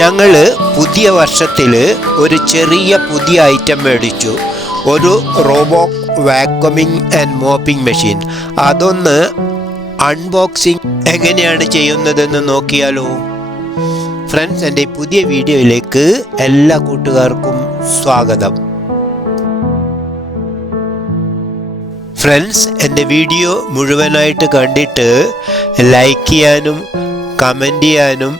ഞങ്ങൾ പുതിയ വർഷത്തിൽ ഒരു ചെറിയ പുതിയ ഐറ്റം മേടിച്ചു. ഒരു റോബോ വാക്വമിംഗ് ആൻഡ് മോപ്പിംഗ് മെഷീൻ. അതൊന്ന് അൺബോക്സിങ് എങ്ങനെയാണ് ചെയ്യുന്നതെന്ന് നോക്കിയാലോ? ഫ്രണ്ട്സ്, എൻ്റെ പുതിയ വീഡിയോയിലേക്ക് എല്ലാ കൂട്ടുകാർക്കും സ്വാഗതം. ഫ്രണ്ട്സ്, എൻ്റെ വീഡിയോ മുഴുവനായിട്ട് കണ്ടിട്ട് ലൈക്ക് ചെയ്യാനും കമൻറ്റ് ചെയ്യാനും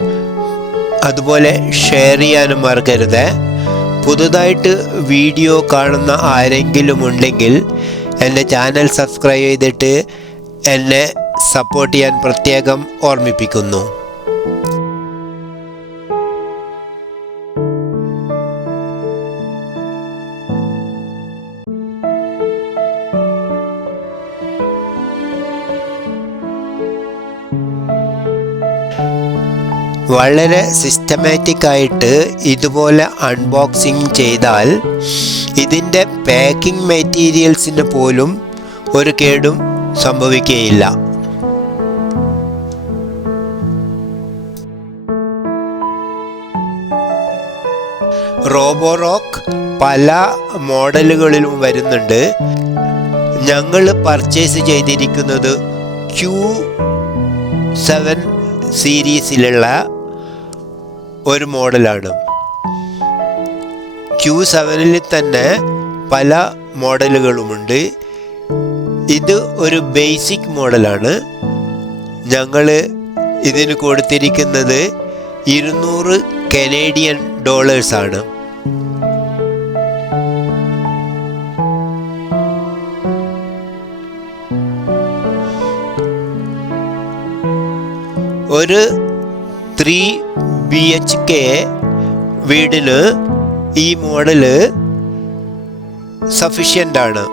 അതുപോലെ ഷെയർ ചെയ്യാനും മറക്കരുത്. പുതുതായിട്ട് വീഡിയോ കാണുന്ന ആരെങ്കിലും ഉണ്ടെങ്കിൽ എൻ്റെ ചാനൽ സബ്സ്ക്രൈബ് ചെയ്തിട്ട് എന്നെ സപ്പോർട്ട് ചെയ്യാൻ പ്രത്യേകം ഓർമ്മിപ്പിക്കുന്നു. വളരെ സിസ്റ്റമാറ്റിക് ആയിട്ട് ഇതുപോലെ അൺബോക്സിങ് ചെയ്താൽ ഇതിൻ്റെ പാക്കിംഗ് മെറ്റീരിയൽസിന് പോലും ഒരു കേടും സംഭവിക്കുകയില്ല. റോബോറോക്ക് പല മോഡലുകളിലും വരുന്നുണ്ട്. ഞങ്ങൾ പർച്ചേസ് ചെയ്തിരിക്കുന്നത് Q7 സീരീസിലുള്ള ഒരു മോഡലാണ്. Q7ൽ തന്നെ പല മോഡലുകളുമുണ്ട്. ഇത് ഒരു ബേസിക് മോഡലാണ്. ഞങ്ങൾ ഇതിന് കൊടുത്തിരിക്കുന്നത് $200 ആണ്. ഒരു 3 BHK വീടിന് ഈ മോഡല് സഫിഷ്യൻ്റ് ആണ്.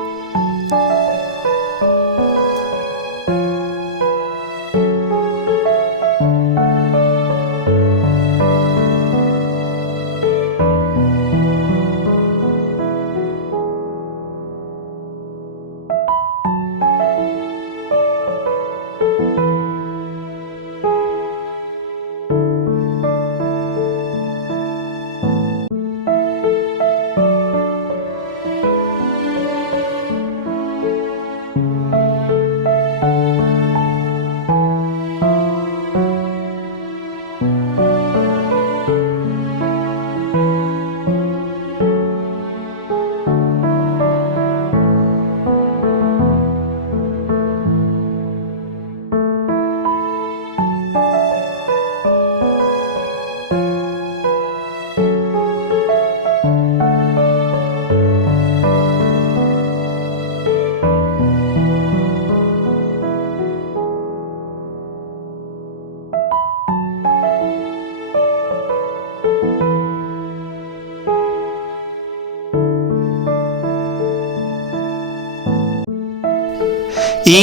ഈ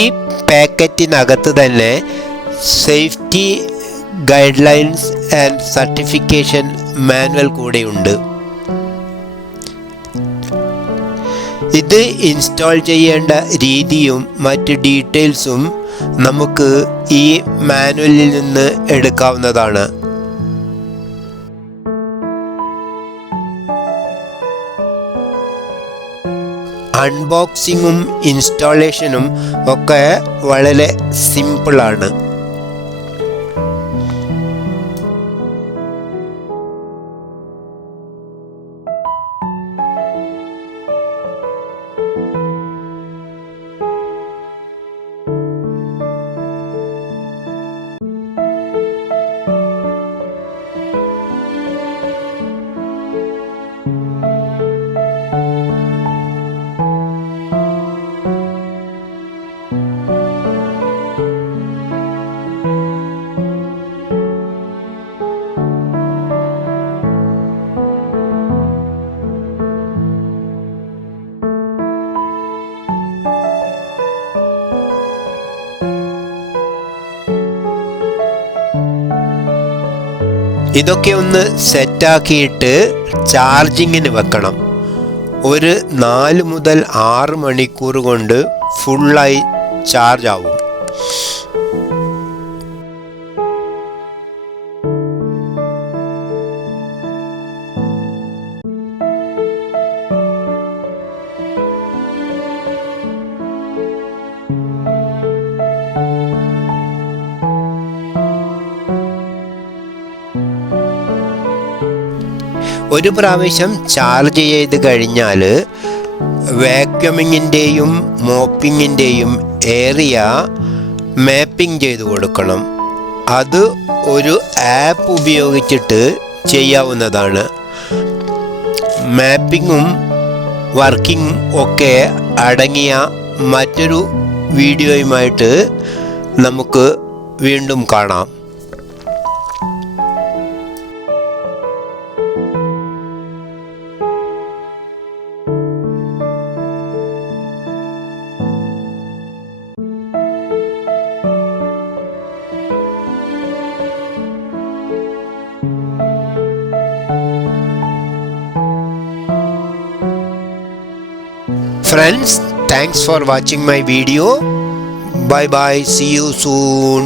പാക്കറ്റിനകത്ത് തന്നെ safety guidelines and certification manual കൂടെയുണ്ട്. ഇത് ഇൻസ്റ്റാൾ ചെയ്യേണ്ട രീതിയും മറ്റ് ഡീറ്റെയിൽസും നമുക്ക് ഈ മാനുവലിൽ നിന്ന് എടുക്കാവുന്നതാണ്. അൺബോക്സിങ്ങും ഇൻസ്റ്റാളേഷനും ഒക്കെ വളരെ സിമ്പിളാണ്. ഇതൊക്കെ ഒന്ന് സെറ്റാക്കിയിട്ട് ചാർജിങ്ങിന് വെക്കണം. ഒരു 4 മുതൽ 6 മണിക്കൂർ കൊണ്ട് ഫുള്ളായി ചാർജ് ആവും. ഒരു പ്രാവശ്യം ചാർജ് ചെയ്ത് കഴിഞ്ഞാൽ വാക്യൂമിങ്ങിൻ്റെയും മോപ്പിങ്ങിൻ്റെയും ഏരിയ മാപ്പിംഗ് ചെയ്ത് കൊടുക്കണം. അത് ഒരു ആപ്പ് ഉപയോഗിച്ചിട്ട് ചെയ്യാവുന്നതാണ്. മാപ്പിങ്ങും വർക്കിംഗ് ഒക്കെ അടങ്ങിയ മറ്റൊരു വീഡിയോയുമായിട്ട് നമുക്ക് വീണ്ടും കാണാം. Friends, thanks for watching my video. Bye bye. See you soon.